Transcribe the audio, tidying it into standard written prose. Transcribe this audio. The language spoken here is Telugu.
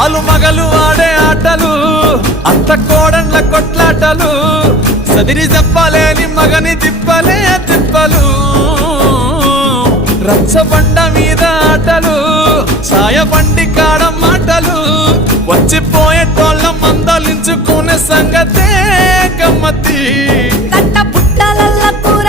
ఆలు మగలు ఆడే ఆటలు అత్త కోడళ్ళ కొట్లాటలు సదిరి చెప్పలేని మగని తిప్పలే తిప్పలు రచ్చబండ మీద ఆటలు సాయబండి కాడ మాటలు వచ్చిపోయేటోళ్ళ మందలించుకునే సంగతే గమ్మతి